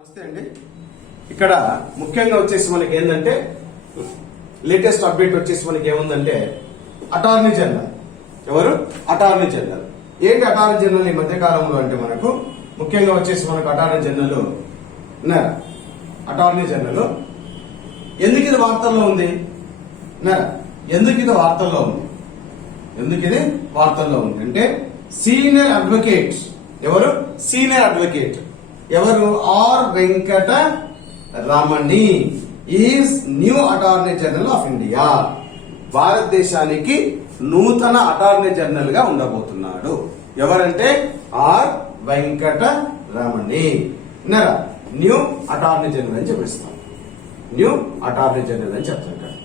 నమస్తే అండి. ఇక్కడ ముఖ్యంగా వచ్చేసి మనకి ఏంటంటే లేటెస్ట్ అప్డేట్ వచ్చేసి మనకి ఏముందంటే అటార్నీ జనరల్. ఎవరు? Attorney general. ఏంటి అటార్నీ జనరల్ ఈ మధ్య కాలంలో అంటే మనకు ముఖ్యంగా వచ్చేసి మనకు అటార్నీ జనరల్ ఉన్నారు. అటార్నీ జనరల్ ఎందుకు ఇది వార్తల్లో ఉంది? ఎందుకు ఇది వార్తల్లో ఉంది? ఎందుకు ఇది వార్తల్లో ఉంది అంటే సీనియర్ అడ్వకేట్. ఎవరు? సీనియర్ అడ్వకేట్ ఎవరు? R Venkata Ramani is new attorney general of India. భారతదేశానికి నూతన అటార్నీ జనరల్ గా ఉండబోతున్నాడు. ఎవరంటే R Venkata Ramani. New attorney general అని చెప్పిస్తాం. న్యూ అటార్నీ జనరల్ అని చెప్తుంటారు.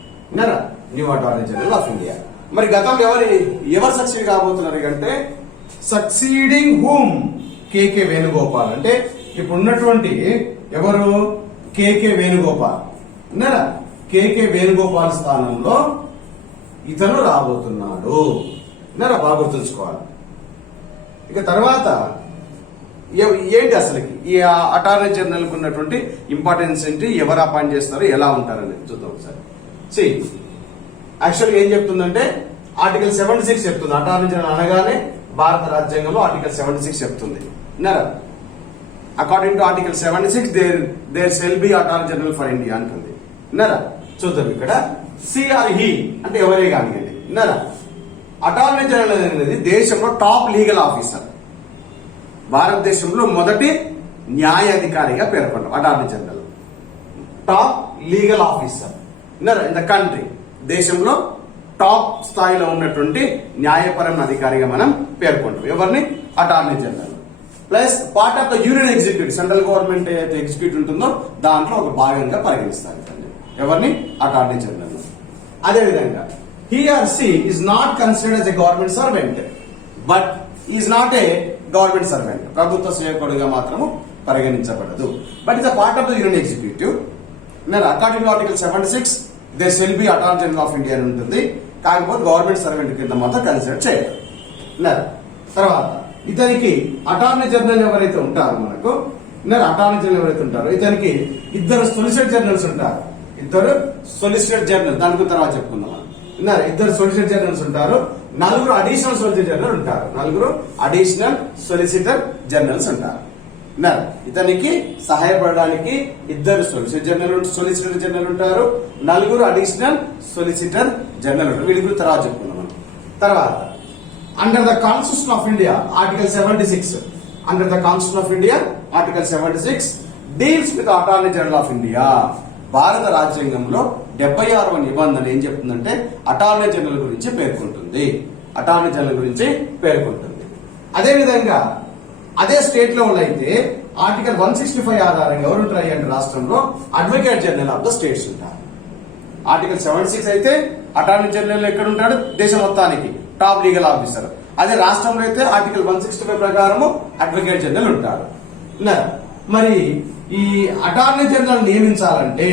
New attorney general of India. మరి గతంలో ఎవరు సక్సీడ్ కాబోతున్నారు అంటే సక్సీడింగ్ హూమ్ కేకే వేణుగోపాల్. అంటే ఇప్పుడు ఉన్నటువంటి ఎవరు? కేకే వేణుగోపాల్. కేకే వేణుగోపాల్ స్థానంలో ఇతను రాబోతున్నాడు. బాగా గుర్తుంచుకోవాలి. ఇక తర్వాత ఏంటి అసలుకి ఈ అటార్నీ జనరల్ కు ఉన్నటువంటి ఇంపార్టెన్స్ ఏంటి, ఎవరు అపాయింట్ చేస్తారు, ఎలా ఉంటారని చూద్దాం ఒకసారి. యాక్చువల్గా ఏం చెప్తుందంటే ఆర్టికల్ 76 చెప్తుంది. అటార్నీ జనరల్ అనగానే భారత రాజ్యాంగంలో ఆర్టికల్ 76 చెప్తుంది. According to article 76 there shall be attorney general for India అంటుంది. చూద్దాం ఇక్కడ సిఆర్ హీ అంటే ఎవరే కానివ్వండి. అటార్నీ జనరల్ అనేది దేశంలో టాప్ లీగల్ ఆఫీసర్. భారతదేశంలో మొదటి న్యాయాధికారిగా పేర్కొంటాం. Attorney general top legal officer in the country. దేశంలో టాప్ స్థాయిలో ఉన్నటువంటి న్యాయపరమైన అధికారిగా మనం పేర్కొంటాం. ఎవరిని? Attorney general. Plus part of the union executive. Central government ఏదైతే ఎగ్జిక్యూటివ్ ఉంటుందో దాంట్లో ఒక భాగంగా పరిగణిస్తారు. ఎవరిని? Attorney general. అదేవిధంగా he or she is not considered as a government servant, but is not a government servant. ప్రభుత్వ సేవకుడిగా మాత్రము పరిగణించబడదు. But is a part of the union executive. According to article 76 they shall be attorney general of India అని ఉంటుంది. కాకపోతే government servant కింద మాత్రం consider చేయరు. తర్వాత ఇతనికి అటార్నీ జనరల్ ఎవరైతే ఉంటారో మనకు అటార్నీ జనరల్ ఎవరైతే ఉంటారో ఇతనికి ఇద్దరు సొలిసిటర్ జనరల్స్ ఉంటారు. ఇద్దరు సొలిసిటర్ జనరల్ దానికి తర్వాత చెప్పుకుందాం. ఇద్దరు సొలిసిటర్ జనరల్స్ ఉంటారు. నలుగురు అడిషనల్ సొలిసిటర్ జనరల్ ఉంటారు. నలుగురు అడిషనల్ సొలిసిటర్ జనరల్స్ ఉంటారు. ఇతనికి సహాయపడడానికి ఇద్దరు సొలిసిటర్ జనరల్ ఉంటారు. నలుగురు అడిషనల్ సొలిసిటర్ జనరల్ ఉంటారు. వీడి గురించి తర్వాత చెప్పుకుందాం. తర్వాత under the constitution of India article 76 under the constitution of India article 76 deals with attorney general of India. భారత రాజ్యాంగంలో 76వ నిబంధన ఏం చెప్తుందంటే అటార్నీ జనరల్ గురించి పేర్కొంటుంది. అటార్నీ జనరల్ గురించి పేర్కొంటుంది. అదేవిధంగా అదే స్టేట్ లో అయితే ఆర్టికల్ 165 ఆధారంగా ఎవరు ఉంటారు అంటే రాష్ట్రంలో advocate general of the states ఉంటారు. ఆర్టికల్ 76 అయితే అటార్నీ జనరల్ ఎక్కడ ఉంటాడు? దేశం మొత్తానికి టాప్ లీగల్ ఆఫీసర్. అదే రాష్ట్రంలో అయితే ఆర్టికల్ 165 ప్రకారము అడ్వకేట్ జనరల్ ఉంటారు. మరి ఈ అటార్నీ జనరల్ నియమించాలంటే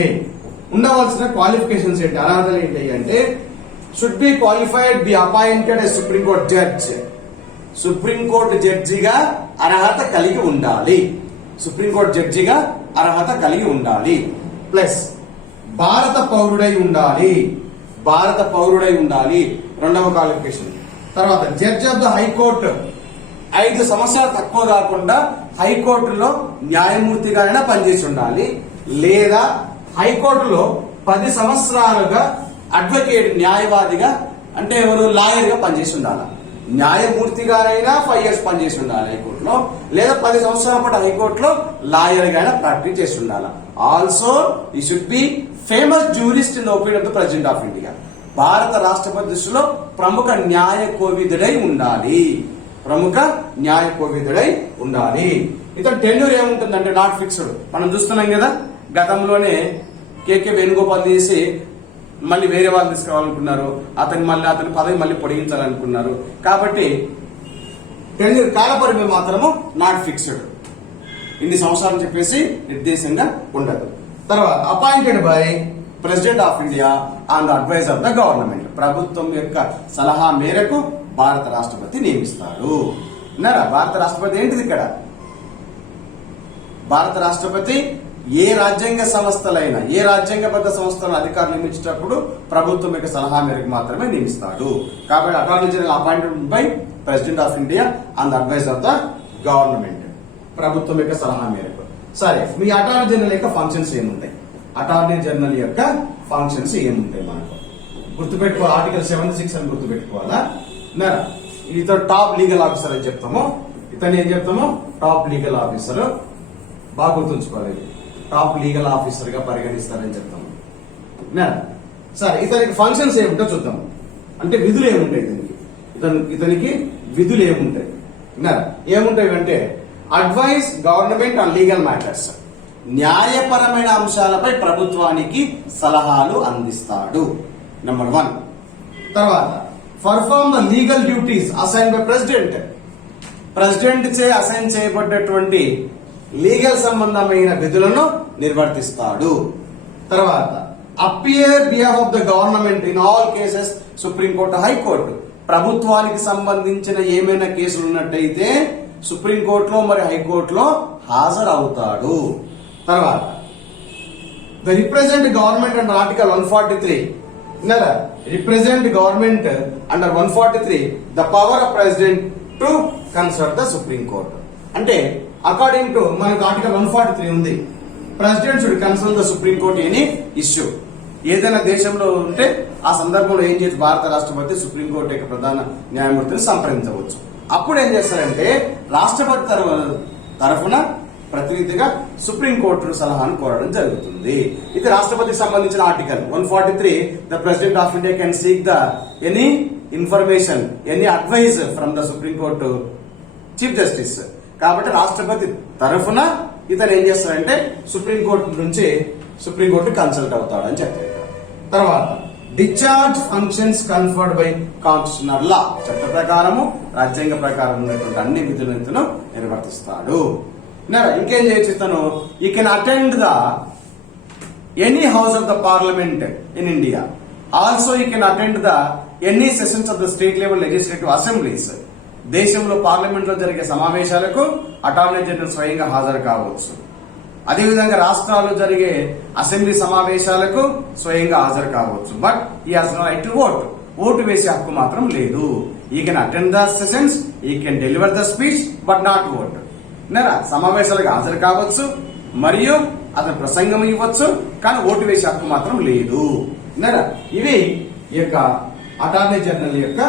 ఉండవలసిన క్వాలిఫికేషన్స్ ఏంటి, అర్హతలు ఏంటి అంటే should be qualified, be appointed a supreme court judge. Supreme court జడ్జిగా అర్హత కలిగి ఉండాలి. సుప్రీంకోర్టు జడ్జిగా అర్హత కలిగి ఉండాలి. ప్లస్ భారత పౌరుడై ఉండాలి. భారత పౌరుడై ఉండాలి రెండవ క్వాలిఫికేషన్. తర్వాత జడ్జ్ ఆఫ్ ద హైకోర్టు 5 సంవత్సరాలు తక్కువ కాకుండా హైకోర్టులో న్యాయమూర్తిగానైనా పనిచేసి ఉండాలి. లేదా హైకోర్టులో 10 సంవత్సరాలుగా అడ్వకేట్ న్యాయవాదిగా అంటే ఎవరు లాయర్ గా పనిచేసి ఉండాలి. న్యాయమూర్తిగానైనా 5 years పనిచేసి ఉండాలి హైకోర్టులో. లేదా 10 సంవత్సరాల పాటు హైకోర్టులో లాయర్ గానే ప్రాక్టీస్ చేసి ఉండాలి. ఆల్సో ఈ should be famous jurist in the opinion of the president of India. భారత రాష్ట్రపతి దృష్టిలో ప్రముఖ న్యాయ కోవిదుడై ఉండాలి. ప్రముఖ న్యాయ కోవిదుడై ఉండాలి. ఇతను టెన్యూర్ ఏముంటుందంటే నాట్ ఫిక్స్డ్. మనం చూస్తున్నాం కదా గతంలోనే కేకే వేణుగోపాల్ చేసి మళ్ళీ వేరే వాళ్ళు తీసుకురావాలనుకున్నారు. అతని పదవి మళ్ళీ పొడిగించాలనుకున్నారు. కాబట్టి టెన్యూర్ కాలపరిమి మాత్రము నాట్ ఫిక్స్డ్. ఇన్ని సంవత్సరాలు చెప్పేసి నిర్దేశంగా ఉండదు. తర్వాత appointed by president of India on the advise of the government. ప్రభుత్వం యొక్క సలహా మేరకు భారత రాష్ట్రపతి నియమిస్తారు. భారత రాష్ట్రపతి ఏంటిది ఇక్కడ భారత రాష్ట్రపతి ఏ రాజ్యాంగ సంస్థలైనా ఏ రాజ్యాంగబద్ధ సంస్థలను అధికారులు నియమించేటప్పుడు ప్రభుత్వం యొక్క సలహా మేరకు మాత్రమే నియమిస్తాడు. కాబట్టి attorney general appointed by president of India and advise of the government, ప్రభుత్వం యొక్క సలహా మేరకు. సరే, మీ అటార్నీ జనరల్ యొక్క ఫంక్షన్స్ ఏముంటాయి? అటార్నీ జనరల్ యొక్క ఫంక్షన్స్ ఏముంటాయి మనకు గుర్తుపెట్టుకోవాలి. ఆర్టికల్ 76 అని గుర్తుపెట్టుకోవాలా. ఇతను టాప్ లీగల్ ఆఫీసర్ అని చెప్తాము. ఇతను ఏం చెప్తాము? Top legal officer. బాగా గుర్తుంచుకోవాలి, టాప్ లీగల్ ఆఫీసర్ గా పరిగణిస్తారని చెప్తాము. సరే, ఇతనికి ఫంక్షన్స్ ఏముంటో చూద్దాం. అంటే విధులు ఏముంటాయి ఇతనికి విధులు ఏముంటాయి? ఏముంటాయి అంటే advice government on legal matters, న్యాయపరమైన అంశాలపై ప్రభుత్వానికి సలహాలు అందిస్తాడు. నెంబర్ 1. తర్వాత perform the legal duties assign by president, president చే అసైన్ చేయబడ్డటువంటి లీగల్ సంబంధమైన విధులను నిర్వర్తిస్తాడు. తర్వాత appear behalf of the government in all cases supreme court, high court, ప్రభుత్వానికి సంబంధించిన ఏమైనా కేసులు ఉన్నట్టయితే సుప్రీంకోర్టులో మరి హైకోర్టులో హాజరవుతాడు. తర్వాత the represent government under article 143, represent government under 143 the power of president to consult the supreme court. అంటే అకార్డింగ్ టు మనకు ఆర్టికల్ 143 ఉంది, president should consult the supreme court any issue. ఏదైనా దేశంలో ఉంటే ఆ సందర్భంలో ఏం చేసి భారత రాష్ట్రపతి సుప్రీంకోర్టు యొక్క ప్రధాన న్యాయమూర్తిని సంప్రదించవచ్చు. అప్పుడు ఏం చేస్తారంటే రాష్ట్రపతి తరఫున ప్రతినిధిగా సుప్రీంకోర్టు సలహాను కోరడం జరుగుతుంది. ఇది రాష్ట్రపతికి సంబంధించిన article 143. The president of India can seek the any information any advise from the supreme court chief justice. కాబట్టి రాష్ట్రపతి తరఫున ఇతను ఏం చేస్తాడంటే సుప్రీంకోర్టు నుంచి సుప్రీంకోర్టు కన్సల్ట్ అవుతాడు అని చెప్పారు. తర్వాత discharge functions conferred by constitutional law, చట్ట ప్రకారము రాజ్యాంగ ప్రకారం ఉన్నటువంటి అన్ని విధులను నిర్వర్తిస్తాడు. ఇంకేం చేయొచ్చు ఇతను? You can attend the any house of the parliament in India. Also you can attend the any sessions of the state level legislative assemblies. దేశంలో పార్లమెంట్ లో జరిగే సమావేశాలకు అటార్నీ జనరల్ స్వయంగా హాజరు కావచ్చు. అదేవిధంగా రాష్ట్రాల్లో జరిగే అసెంబ్లీ సమావేశాలకు స్వయంగా హాజరు కావచ్చు. But he has no right to vote, vote వేసే హక్కు మాత్రం లేదు. He can attend the sessions, he can deliver the speech but not vote. సమావేశాలకు హాజరు కావచ్చు మరియు అతను ప్రసంగం ఇవ్వచ్చు, కానీ ఓటు వేసే హక్కు మాత్రం లేదు. ఇవి ఈ యొక్క అటార్నీ జనరల్ యొక్క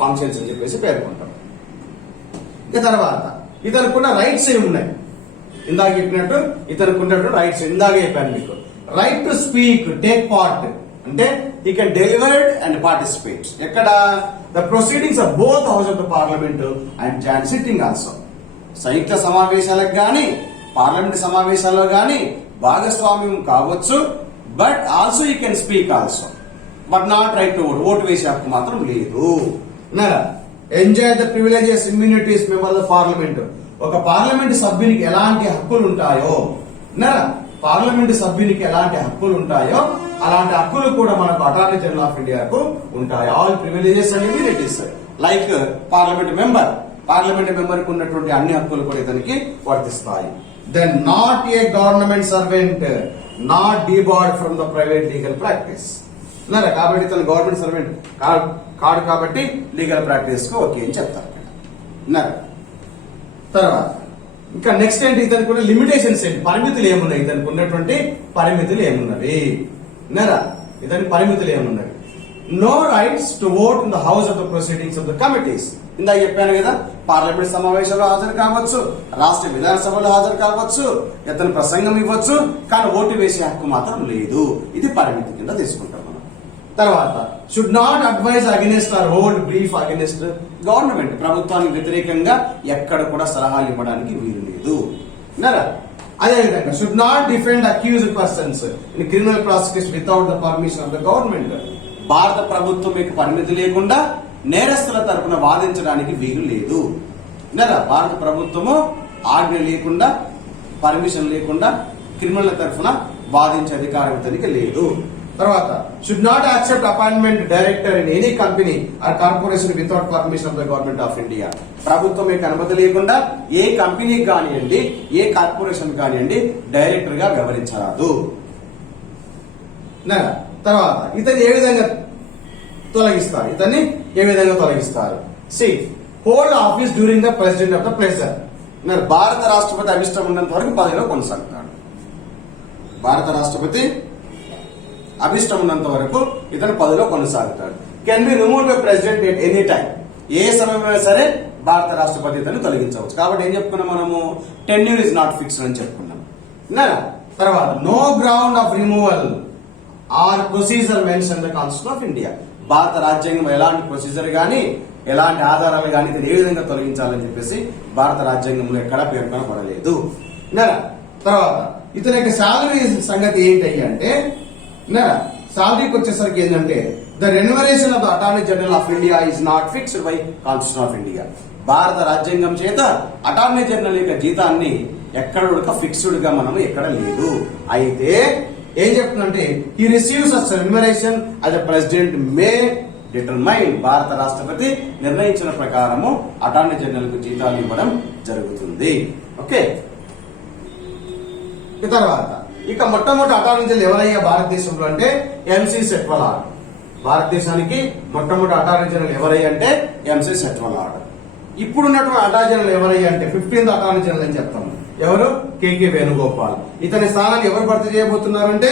ఫంక్షన్స్ అని చెప్పేసి పేర్కొంటాం. ఇక తర్వాత ఇతనుకున్న రైట్స్ ఏమి ఉన్నాయి? ఇందాక చెప్పినట్టు ఇతనుకున్నట్టు రైట్స్ ఇందాక చెప్పాను మీకు. Right to speak, take part, అంటే he can deliver and participate. ఎక్కడ? The proceedings of both house of the parliament and joint sitting also. సంయుక్త సమావేశాలకు గాని పార్లమెంట్ సమావేశాల్లో గాని భాగస్వామ్యం కావచ్చు. But also you can speak also, but not right to vote, vote వేసే హక్కు మాత్రం లేదు. Enjoy the privileges immunities member of parliament. ఒక పార్లమెంట్ సభ్యునికి ఎలాంటి హక్కులు ఉంటాయో, పార్లమెంట్ సభ్యునికి ఎలాంటి హక్కులు ఉంటాయో అలాంటి హక్కులు కూడా మనకు అటార్నీ జనరల్ ఆఫ్ ఇండియాకు ఉంటాయి. All privileges and immunities like parliament member కు ఉన్నటువంటి అన్ని హక్కులు కూడా ఇతనికి వర్తిస్తాయి. Then not a government servant, not debarred from the private legal practice. కాబట్టి ఇతను గవర్నమెంట్ సర్వెంట్ కాడు కాబట్టి లీగల్ ప్రాక్టీస్ కు ఓకే అని చెప్తారు. తర్వాత ఇంకా నెక్స్ట్ ఏంటి? ఇతనికి ఉన్న లిమిటేషన్స్ ఏంటి? పరిమితులు ఏమున్నాయి? ఇతనికి ఉన్నటువంటి పరిమితులు ఏమున్నవి? ఇతని పరిమితులు ఏమున్నవి? No rights to vote in the house of the proceedings of the committees. ఇందాక చెప్పాను కదా, పార్లమెంట్ సమావేశాల్లో హాజరు కావచ్చు, రాష్ట్ర విధానసభలో హాజరు కావచ్చు, ఇతను ప్రసంగం ఇవ్వచ్చు, కానీ ఓటు వేసే హక్కు మాత్రం లేదు. ఇది పరిమితి కింద తీసుకుంటాం మనం. తర్వాత should not advise against or hold brief against government. ప్రభుత్వానికి వ్యతిరేకంగా ఎక్కడ కూడా సలహాలు ఇవ్వడానికి వీలు లేదు. అదేవిధంగా should not defend accused persons in criminal prosecution without the permission of the government. భారత ప్రభుత్వం మీకు పరిమితి లేకుండా నేరస్తుల తరపున వాదించడానికి వీలు లేదు. భారత ప్రభుత్వము ఆజ్ఞ లేకుండా పర్మిషన్ లేకుండా క్రిమినల్ తరఫున వాదించే అధికారం ఇతనికి లేదు. తర్వాత should not accept appointment director in any company are corporation without permission of the government of India. ప్రభుత్వం యొక్క అనుమతి లేకుండా ఏ కంపెనీకి కానివ్వండి, ఏ కార్పొరేషన్ కానివ్వండి డైరెక్టర్ గా వ్యవహరించరాదు. తర్వాత ఇతన్ని ఏ విధంగా తొలగిస్తారు? He hold office during the president of the pleasure. భారత రాష్ట్రపతి అభిష్టం ఉన్నంత వరకు పదవిలో కొనసాగుతాడు. భారత రాష్ట్రపతి అభిష్టం ఉన్నంత వరకు ఇతను పదవిలో కొనసాగుతాడు. Can be removed by president at any time. ఏ సమయమైనా సరే భారత రాష్ట్రపతి ఇతను తొలగించవచ్చు. కాబట్టి ఏం చెప్పుకున్నాం మనము? టెన్యూర్ ఇస్ నాట్ ఫిక్స్డ్ అని చెప్పుకున్నాం. తర్వాత no ground of removal or procedure mention the constitution of India. భారత రాజ్యాంగం ఎలాంటి ప్రొసీజర్ గానీ ఎలాంటి ఆధారాలు గానీ ఇతను ఏ విధంగా తొలగించాలని చెప్పేసి భారత రాజ్యాంగంలో ఎక్కడా పేర్కొనబడలేదు. తర్వాత ఇతని యొక్క శాలరీ సంగతి ఏంటి అంటే శాలరీకి వచ్చేసరికి ఏంటంటే the remuneration of the attorney general of India is not fixed by constitution of India. భారత రాజ్యాంగం చేత అటార్నీ జనరల్ యొక్క జీతాన్ని ఎక్కడ ఫిక్స్డ్ గా మనం ఎక్కడ లేదు. అయితే ఏం చెప్తుందంటే he receives as remuneration as a president may determine. భారత రాష్ట్రపతి నిర్ణయించిన ప్రకారము అటార్నీ జనరల్ కు జీతాలు ఇవ్వడం జరుగుతుంది. ఓకే. తర్వాత ఇక మొట్టమొదటి అటార్నీ జనరల్ ఎవరయ్యా భారతదేశంలో అంటే ఎంసీ సెట్వలాడ్. భారతదేశానికి మొట్టమొదటి అటార్నీ జనరల్ ఎవరయ్యా అంటే ఎంసీ సెట్వలాడ్. ఇప్పుడున్నటువంటి అటార్నీ జనరల్ ఎవరయ్యా అంటే 15th అటార్నీ జనరల్ అని చెప్తాము. ఎవరు? కేకే వేణుగోపాల్. ఇతని స్థానాన్ని ఎవరు భర్తీ చేయబోతున్నారంటే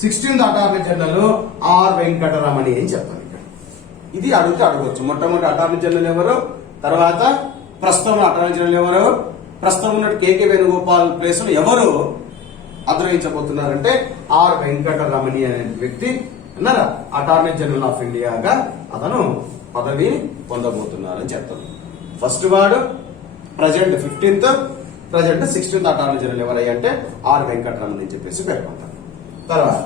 16th attorney general R Venkataramani అని చెప్తాను. ఇక్కడ ఇది అడగవచ్చు. మొట్టమొదటి అటార్నీ జనరల్ ఎవరు, తర్వాత ప్రస్తుతం అటార్నీ జనరల్ ఎవరు, ప్రస్తుతం ఉన్నట్టు కేకే వేణుగోపాల్ ప్లేస్ లో ఎవరు అధిరోహించబోతున్నారంటే ఆర్ వెంకటరమణి అనే వ్యక్తి అటార్నీ జనరల్ ఆఫ్ ఇండియాగా అతను పదవిని పొందబోతున్నారని చెప్తాను. ఫస్ట్ వాడు present 15th, present 16th attorney general ఎవరయ్యా అంటే ఆర్ వెంకటరమణి అని చెప్పేసి పేర్కొంటారు. తర్వాత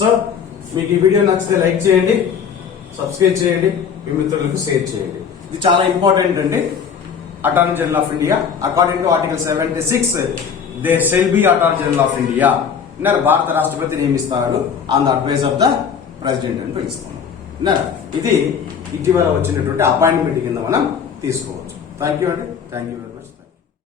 సో మీకు ఈ వీడియో నచ్చితే లైక్ చేయండి, సబ్స్క్రైబ్ చేయండి, మీ మిత్రులకు షేర్ చేయండి. ఇది చాలా ఇంపార్టెంట్ అండి. Attorney general of India according to article 76 there shall be attorney general of India. భారత రాష్ట్రపతి నియమిస్తాడు on the advise of the president అని పిలుస్తాము. ఇది ఇటీవల వచ్చినటువంటి అపాయింట్మెంట్ కింద మనం తీసుకోవచ్చు. థ్యాంక్ యూ అండి. Thank you very much.